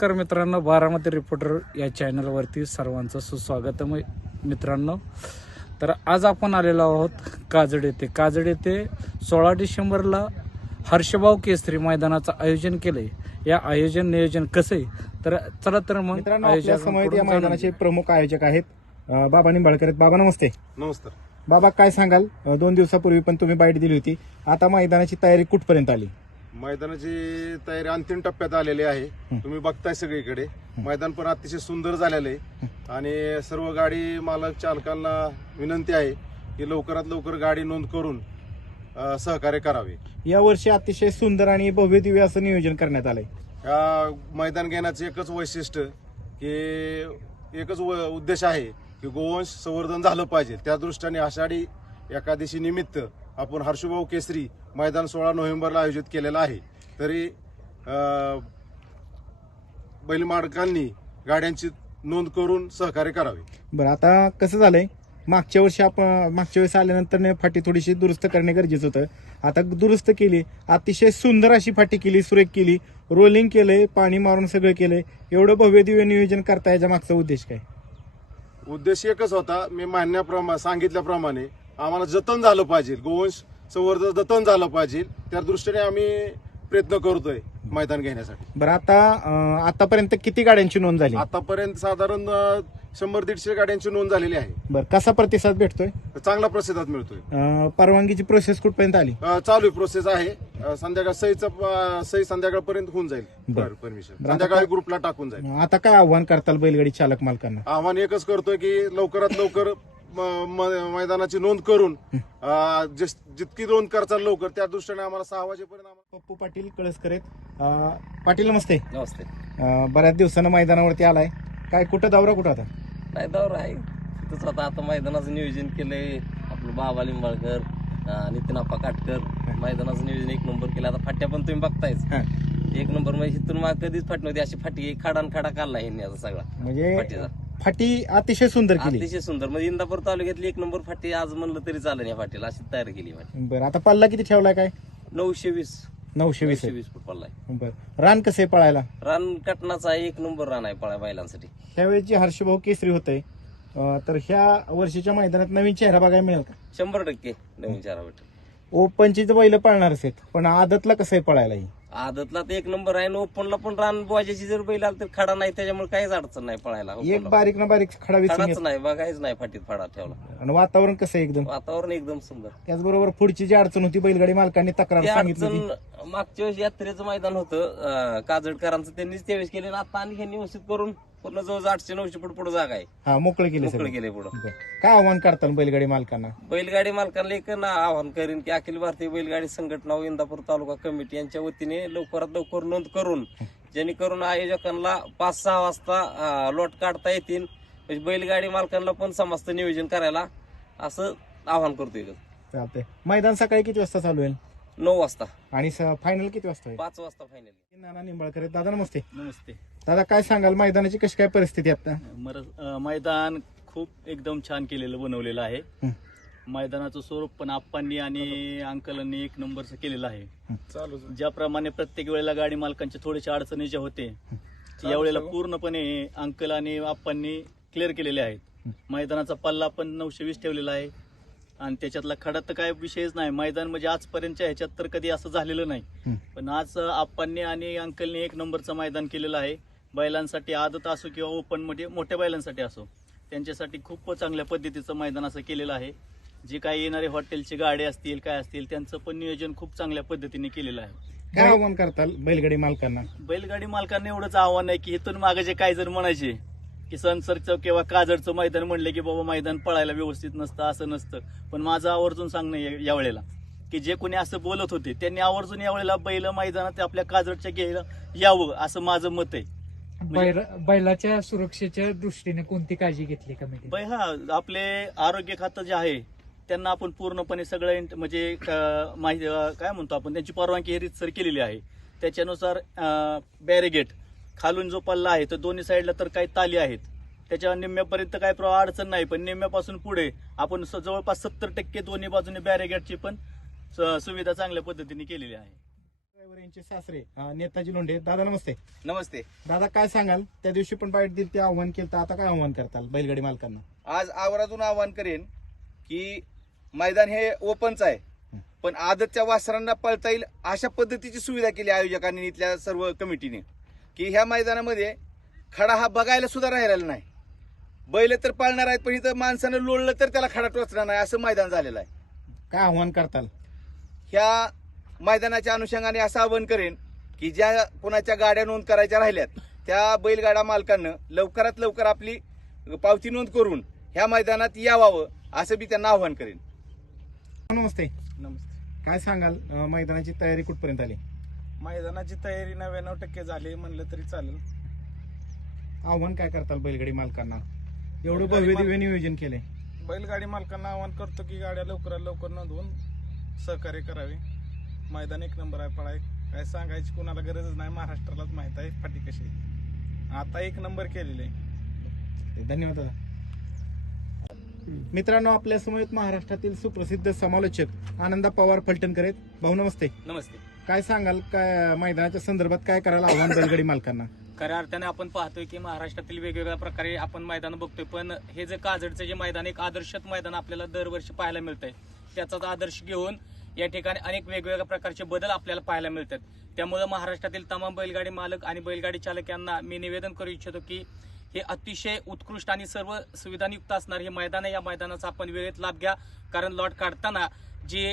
नमस्कार मित्रांनो बारामती रिपोर्टर या चॅनलवरती सर्वांचं सुस्वागत आहे मित्रांनो. तर आज आपण आलेलो आहोत काजड येथे. काजड येथे सोळा डिसेंबरला हर्षभाऊ केसरी मैदानाचं आयोजन केलंय. या आयोजन नियोजन कसं आहे? तर चला तर मग या मैदानाचे प्रमुख आयोजक आहेत बाबा निंबाळकर आहेत. बाबा नमस्ते. नमस्कार. बाबा काय सांगाल? दोन दिवसापूर्वी पण तुम्ही बाईट दिली होती. आता मैदानाची तयारी कुठपर्यंत आली? मैदानाची तयारी अंतिम टप्प्यात आलेली आहे. तुम्ही बघताय सगळीकडे. मैदान पण अतिशय सुंदर झालेलं आहे. आणि सर्व गाडी मालक चालकांना विनंती आहे की लवकरात लवकर गाडी नोंद करून सहकार्य करावे. या वर्षी अतिशय सुंदर आणि भव्य दिव्य असं नियोजन करण्यात आलंय. या मैदान घेण्याचं एकच वैशिष्ट्य की एकच उद्देश आहे की गोवंश संवर्धन झालं पाहिजे. त्या दृष्टीने आषाढी एकादशी निमित्त आपण हर्षुभाऊ केसरी मैदान सोळा नोव्हेंबरला आयोजित केलेलं आहे. तरी अं, बैलमालकांनी गाड्यांची नोंद करून सहकार्य करावे. बरं आता कसं झालंय? मागच्या वर्षी आपण मागच्या वेळेस आल्यानंतर फाटी थोडीशी दुरुस्त करणे गरजेचं होतं. आता दुरुस्त केली अतिशय सुंदर अशी फाटी केली सुरेख केली रोलिंग केलंय पाणी मारून सगळं केलंय. एवढं भव्य दिव्य नियोजन करता याच्या मागचा उद्देश काय? उद्देश एकच होता मी मान्याप्रमाणे सांगितल्याप्रमाणे आम्हाला जतन झालं पाहिजे. गोवंश संवर्धन जतन झालं पाहिजे. त्या दृष्टीने आम्ही प्रयत्न करतोय मैदान घेण्यासाठी. बरं आता अं, आतापर्यंत किती गाड्यांची नोंद झाली? आतापर्यंत साधारण अ, शंभर दीडशे गाड्यांची नोंद झालेली आहे. बरं कसा प्रतिसाद भेटतोय? चांगला प्रतिसाद मिळतोय. अं, परवानगीची प्रोसेस कुठपर्यंत आली? अ, चालू आहे प्रोसेस आहे. अ, संध्याकाळ सहीचं सही संध्याकाळपर्यंत होऊन जाईल. बरं. परमिशन बरं, आता संध्याकाळी ग्रुपला टाकून जाईल. आता काय आव्हान करताल बैलगाडी चालक मालकांना? आव्हान एकच करतोय की लवकरात लवकर मैदानाची नोंद करून जितकी नोंद करचाल लवकर त्या दृष्टीने आम्हाला सहा वाजेपर्यंत आम्हाला पप्पू पाटील कळसकर आहेत. पाटील नमस्ते. नमस्ते. बऱ्याच दिवसानं मैदानावरती आलाय. काय कुठं दौरा कुठं आता? काय दौर आहे. तिथंच आता आता मैदानाचं नियोजन केलंय. आपलं बाबा लिंबाळकर नितीन आप्पा काटकर. मैदानाचं नियोजन एक नंबर केलं. आता फाट्या पण तुम्ही बघतायच. हा. एक नंबर म्हणजे इथून मग कधीच फाटी नव्हती अशी फाटी खाडान खाडा काढला ह्यांनी आता सगळा म्हणजे फाटीचा. फाटी अतिशय सुंदर केली. अतिशय सुंदर. म्हणजे इंदापूर तालुक्यातली एक नंबर फाटी आज म्हणलं तरी चालेल या फाटीला. अशी तयार केली फाटी बरं आता पल्ला किती ठेवलाय काय? नऊशे वीस. नऊशे वीस नऊशे आहे. वीस फूट पडलाय बरं. रान कसं आहे पळायला? रान कटनाचा एक नंबर रान आहे पळा बैलांसाठी. त्यावेळेस जे हर्षभाऊ केसरी होतंय अं, तर ह्या वर्षीच्या मैदानात नवीन चेहरा बघायला मिळेल का? शंभर टक्के नवीन चारा भेट ओपनची तर बैल पळणारच आहेत पण आदतला कसं आहे पळायला ही? आदतला तर एक नंबर आहे आणि ओपनला पण रान बोजाची जर बैल आला तर खडा नाही त्याच्यामुळे काहीच अडचण नाही पळायला. एक. बारीक ना बारीक खडा विचार खडाच नाही बघायच नाही फाटीत फडा ठेवला. आणि वातावरण कसं आहे एकदम? वातावरण एकदम सुंदर. त्याचबरोबर पुढची जी अडचण होती बैलगाडी मालकांनी तक्रार ते सांगितली होती. अडचण मागच्या वेळेस यात्रेचं मैदान होतं अं, काजळकरांचं. त्यांनीच त्यावेळेस केले आता आणि ह्यांनी व्यवस्थित करून पूर्ण जवळ आठशे नऊशे फूट पुढे जागा आहे. हा मोकळे केले मोकळे गेले पुढं. काय आव्हान करतात बैलगाडी मालकांना? बैलगाडी मालकांना एक ना आवाहन करीन की अखिल भारतीय बैलगाडी संघटना व इंदापूर तालुका कमिटी यांच्या वतीने लवकरात लवकर नोंद करून जेणेकरून आयोजकांना पाच सहा वाजता लॉट काढता येतील. म्हणजे बैलगाडी मालकांना पण समस्त नियोजन करायला असं आवाहन करतोय. चालतंय. मैदान सकाळी किती वाजता चालू आहे नऊ वाजता. आणि फायनल किती वाजता आहे? पाच वाजता फायनल नाना निंबाळकर आहेत. दादा नमस्ते. नमस्ते. दादा काय सांगाल? मैदानाची कशी काय परिस्थिती आता? मर अ, मैदान खूप एकदम छान केलेलं बनवलेलं आहे. मैदानाचं स्वरूप पण आप्पांनी आणि अंकलांनी एक नंबरचं केलेलं आहे. चालू ज्याप्रमाणे प्रत्येक वेळेला गाडी मालकांचे थोडेसे अडचणी ज्या होते यावेळेला पूर्णपणे अंकल आणि आप्पांनी क्लिअर केलेले आहेत. मैदानाचा पल्ला पण नऊशे वीस ठेवलेला आहे. आणि त्याच्यातला खडा तर काय विषयच नाही. मैदान म्हणजे आजपर्यंतच्या ह्याच्यात तर कधी असं झालेलं नाही. पण आज आप्पांनी आणि अंकलनी एक नंबरचं मैदान केलेलं आहे. बैलांसाठी आदत असो किंवा ओपनमध्ये मोठ्या बैलांसाठी असो त्यांच्यासाठी खूप चांगल्या पद्धतीचं मैदान असं केलेलं आहे. जे काही येणारे हॉटेलचे गाडे असतील काय असतील त्यांचं पण नियोजन खूप चांगल्या पद्धतीने केलेलं आहे. काय आव्हान करताल बैलगाडी मालकांना? बैलगाडी मालकांना एवढंच आव्हान आहे की इथून मागे जे काही जण म्हणायचे की सनसरचं किंवा काजडचं मैदान म्हणले की बाबा मैदान पळायला व्यवस्थित नसतं असं नसतं. पण माझं आवर्जून सांगणं या- यावेळेला की जे कोणी असं बोलत होते त्यांनी आवर्जून यावेळेला बैल मैदानात आपल्या काजडच्या घ्यायला यावं असं माझं मत आहे. बैल- बैलाच्या सुरक्षेच्या दृष्टीने कोणती काळजी घेतली कमिटी बै हा आपले आरोग्य खातं जे आहे त्यांना आपण पूर्णपणे सगळं म्हणजे क- माहिती काय म्हणतो आपण त्यांची परवानगी ही रीतसर केलेली आहे. त्याच्यानुसार बॅरिगेट खालून जो पल्ला आहे तर दोन्ही साईडला तर काही ताली आहेत. त्याच्या निम्म्यापर्यंत काही प्र- अडचण नाही पण निम्म्यापासून पुढे आपण स- जवळपास सत्तर टक्के दोन्ही बाजूने बॅरिगेटची पण स- सुविधा चांगल्या पद्धतीने केलेली आहे. ड्रायव्हर यांचे सासरे नेताजी लोंढे. दादा नमस्ते. नमस्ते. दादा काय सांगाल? त्या दिवशी पण बाईट दिली ते आव्हान केलं तर आता काय आव्हान करताल बैलगाडी मालकांना? आज आवर्जून आवाहन करेन की मैदान हे ओपनच आहे. पण आदतच्या वासरांना पळता येईल अशा पद्धतीची सुविधा केली आयोजकांनी इथल्या सर्व कमिटीने. की ह्या मैदानामध्ये खडा हा बघायला सुद्धा राहिलेला नाही. बैल तर पाळणार आहेत पण इथं माणसानं लोळलं तर त्याला खडा टोचणार नाही असं मैदान झालेलं आहे. काय आव्हान करताल? ह्या मैदानाच्या अनुषंगाने असं आवाहन करेन की ज्या कोणाच्या गाड्या नोंद करायच्या राहिल्यात त्या बैलगाडा मालकांना लवकरात लवकर आपली पावती नोंद करून ह्या मैदानात यावावं असं मी त्यांना आवाहन करेन. नमस्ते. नमस्ते. काय सांगाल अं, मैदानाची तयारी कुठपर्यंत आली? मैदानाची तयारी नव्याण्णव टक्के झाली म्हणलं तरी चालेल. आव्हान काय करताल बैलगाडी मालकांना? एवढं भव्य दिव्य नियोजन केलंय. बैलगाडी मालकांना आवाहन करतो की गाड्या लवकरात लवकर नोंदवून सहकार्य करावे. मैदान एक नंबर आहे पळाय काय सांगायची कुणाला गरजच नाही महाराष्ट्रालाच माहीत आहे फाटी कशी आहे. आता एक नंबर केलेले धन्यवाद दादा. मित्रांनो आपल्यासमोर महाराष्ट्रातील सुप्रसिद्ध समालोचक आनंदा पवार फलटणकर आहेत. भाऊ नमस्ते. नमस्ते. काय सांगाल? काय मैदानाच्या संदर्भात काय करायला आव्हान बैलगाडी मालकांना? खऱ्या अर्थाने आपण पाहतोय की महाराष्ट्रातील वेगवेगळ्या प्रकारे आपण मैदान बघतोय पण हे जे काजडचं जे मैदान एक आदर्शत मैदान आपल्याला दरवर्षी पाहायला मिळतंय. त्याचाच आदर्श घेऊन या ठिकाणी अनेक वेगवेगळ्या प्रकारचे बदल आपल्याला पाहायला मिळतात. त्यामुळे महाराष्ट्रातील तमाम बैलगाडी मालक आणि बैलगाडी चालक यांना मी निवेदन करू इच्छितो की हे अतिशय उत्कृष्ट आणि सर्व सुविधांयुक्त असणार हे मैदान आहे. या मैदानाचा आपण वेळेत लाभ घ्या. कारण लॉट काढताना जे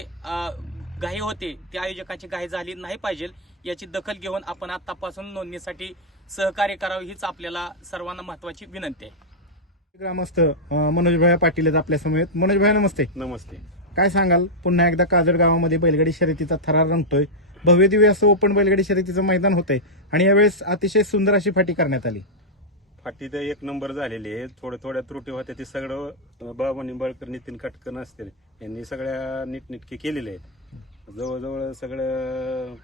घाई होते त्या आयोजकाची घाई झाली नाही पाहिजे याची दखल घेऊन आपण आतापासून नोंदणीसाठी सहकार्य करावं हीच आपल्याला सर्वांना महत्वाची विनंती आहे. ग्रामस्थ मनोजभाई पाटील आहेत आपल्यासमोर मनोजभाई नमस्ते. नमस्ते. काय सांगाल? पुन्हा एकदा काजड गावामध्ये बैलगाडी शर्यतीचा थरार रंगतोय. भव्य दिव्य असं ओपन बैलगाडी शर्यतीचं मैदान होतंय आणि यावेळेस अतिशय सुंदर अशी फाटी करण्यात आली. फाटी तर एक नंबर झालेली आहे थोड्या थोड्या त्रुटी होत्या ते सगळं बाबा निंबाळकर नितीन काटकर असतील. यांनी सगळ्या नीटनेटके केलेले आहेत. जवळजवळ सगळं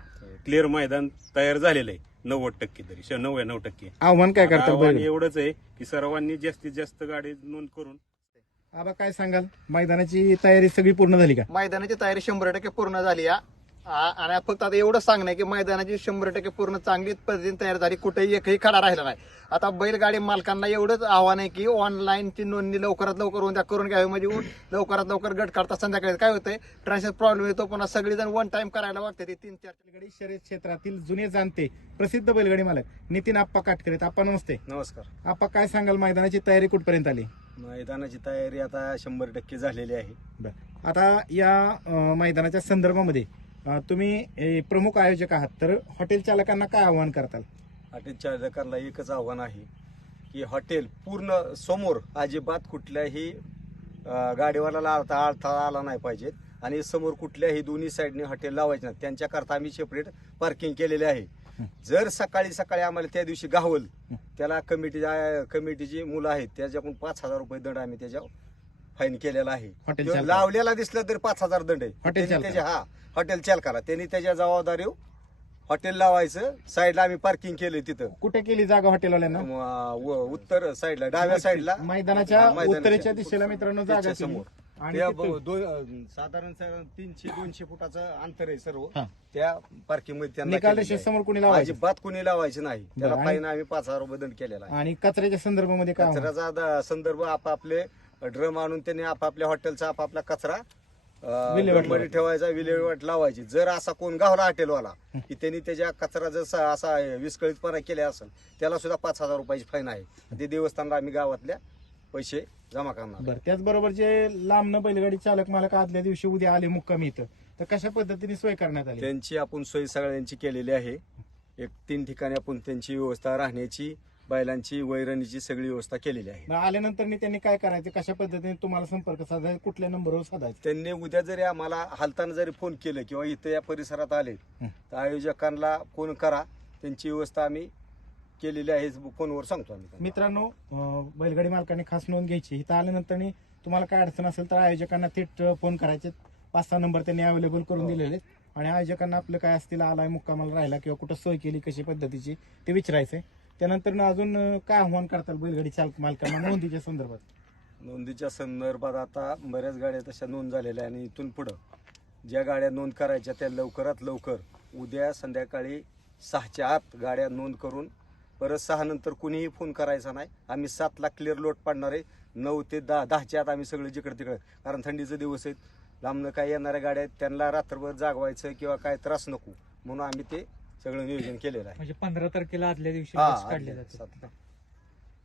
क्लिअर मैदान तयार झालेलं आहे. नव्वद टक्के तरी श- नव्याण्णव टक्के. आव्हान काय आव्हान बैल एवढंच आहे की सर्वांनी जास्तीत जास्त गाडी नोंद करून. आबा काय सांगाल? मैदानाची तयारी सगळी पूर्ण झाली का? मैदानाची तयारी शंभर टक्के पूर्ण झाली या आणि फक्त आता एवढं सांगणं की मैदानाची शंभर टक्के पूर्ण चांगली पद्धतीने तयार झाली कुठेही एकही खडा राहिला नाही. आता बैलगाडी मालकांना एवढंच आव्हान आहे की ऑनलाईनची नोंदणी लवकरात लवकर उद्या करून घ्यावी. म्हणजे लवकरात लवकर गट काढता संध्याकाळी. काय होतंय? ट्रान्सफर प्रॉब्लेम येतो पुन्हा सगळेजण वन टाइम करायला वागते ते तीन चार बैलगाडी शर्यत क्षेत्रातील जुने जाणते प्रसिद्ध बैलगाडी मालक नितीन आप्पा काटकर. आहेत आप्पा नमस्ते. नमस्कार. आप्पा काय सांगाल? मैदानाची तयारी कुठपर्यंत आली? मैदानाची तयारी आता शंभर टक्के झालेली आहे. आता या मैदानाच्या संदर्भामध्ये तुम्ही प्रमुख आयोजक आहात तर हॉटेल चालकांना काय आव्हान करताल? हॉटेल चालकांना एकच आव्हान आहे की हॉटेल पूर्ण समोर अजिबात कुठल्याही गाडीवाल्याला अडथळा अडथळा आला नाही पाहिजे. आणि समोर कुठल्याही दोन्ही साईडने हॉटेल लावायचे नाही. त्यांच्याकरता आम्ही सेपरेट पार्किंग केलेले आहे. जर सकाळी सकाळी आम्हाला त्या दिवशी गावल त्याला कमिटीच्या कमिटीची मुलं आहेत त्याच्याकडून पाच हजार रुपये दंड आम्ही त्याच्या फाईन केलेला आहे. लावलेला दिसलं तर पाच हजार दंड आहे. हॉटेल हा. हॉटेल चालकाला त्यांनी त्याच्या जबाबदारी हॉटेल लावायचं. साईडला आम्ही पार्किंग केलंय तिथं. कुठे केली जागा हॉटेलवाल्यांना? व- उत्तर साईडला डाव्या साईडला मैदानाच्या हा, मैदानाच्या उत्तरेच्या दिशेला मित्रांनो जागा केली. समोर. आणि त्या तिथं- ब- दो- अं, साधारण तीनशे दोनशे फुटाचं अंतर आहे सर्व. हा. त्या पार्किंगमध्ये त्यांना निकाल केलेलं आहे. रेषेसमोर कोणी लावायचं? अजिबात कोणी लावायचं नाही. त्याला आणि- फाईन आम्ही पाच हजार रुपये दंड केलेला आहे. आणि कचऱ्याच्या संदर्भामध्ये काय? कचऱ्याचा दा- संदर्भ आपापले ड्रम आणून त्यांनी आपापल्या हॉटेलचा आपापला कचरा ड्रममध्ये ठेवायचा विल्हेवाट लावायची. जर असा कोण गावला हॉटेलवाला की त्यांनी त्याच्या कचरा जर असा विस्कळीतपणा केला असेल त्याला सुद्धा पाच हजार रुपयाची फाईन आहे. ते देवस्थानला आम्ही गावातल्या पैसे जमा करणार. बरं त्याचबरोबर जे लांबनं बैलगाडी चालक मालक आदल्या दिवशी उद्या आले मुक्कामी इथं तर कशा पद्धतीने सोय करण्यात आली? त्यांची आपण सोय सगळ्यांची केलेली आहे. एक तीन ठिकाणी आपण त्यांची व्यवस्था राहण्याची बैलांची वैरणीची सगळी व्यवस्था केलेली आहे. मग आल्यानंतर त्यांनी काय करायचं? कशा पद्धतीने तुम्हाला संपर्क साधायचा? कुठल्या नंबरवर साधायचा? त्यांनी उद्या जरी आम्हाला हालताना जरी फोन केलं किंवा इथं या परिसरात आले तर आयोजकांना फोन करा. त्यांची व्यवस्था आम्ही केलेली आहे फोनवर सांगतो आम्ही त्यांना. मित्रांनो अं, बैलगाडी मालकांनी खास नोंद घ्यायची. इथं आल्यानंतर तुम्हाला काय अडचण असेल तर आयोजकांना थेट फोन करायचे. पाच सहा नंबर त्यांनी अवेलेबल करून दिलेले आहेत. आणि आयोजकांना आपलं काय असतील आलाय मुक्कामाला राहिला किंवा कुठं सोय केली कशी पद्धतीची ते विचारायचंय. त्यानंतर अजून काय आव्हान करताल बैलगाडी चालक मालकांना नोंदीच्या संदर्भात? नोंदीच्या संदर्भात आता बऱ्याच गाड्या तशा नोंद झालेल्या आहे आणि इथून पुढं ज्या गाड्या नोंद करायच्या त्या लवकरात लवकर उद्या संध्याकाळी सहाच्या आत गाड्या नोंद करून परत सहा नंतर कुणीही फोन करायचा नाही. आम्ही सातला क्लिअर लोट पाडणार आहे. नऊ ते दहा दहाच्या आत आम्ही सगळे जिकडे तिकडे कारण थंडीचे दिवस आहेत. लांबनं काय येणाऱ्या गाड्या आहेत त्यांना रात्रभर जागवायचं किंवा काय त्रास नको. म्हणून आम्ही ते सगळं नियोजन केलेलं आहे. म्हणजे पंधरा तारखेला आदल्या दिवशी हा, बस काढले आदल्या जाते.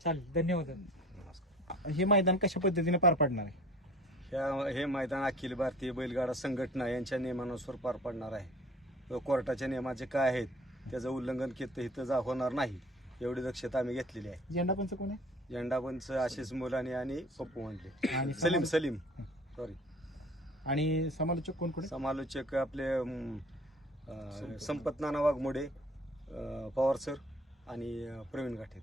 चालेल धन्यवाद. हे मैदान कशा पद्धतीने पार पाडणार आहे? ह्या हे मैदान अखिल भारतीय बैलगाडा संघटना यांच्या नियमानुसार पार पडणार आहे. कोर्टाच्या नियमाचे काय आहेत त्याचं उल्लंघन केलं इथं जा होणार नाही एवढी दक्षता आम्ही घेतलेली आहे. झेंडा पंच कोण आहे? झेंडापंच आशिष मुलानी आणि पप्पू म्हणले आणि सलीम समालो- सलीम. सॉरी आणि समालोचक कोण कोण आहे? समालोचक आपले अं, संपत. नाना वाघमोडे पवार सर आणि प्रवीण गाठे.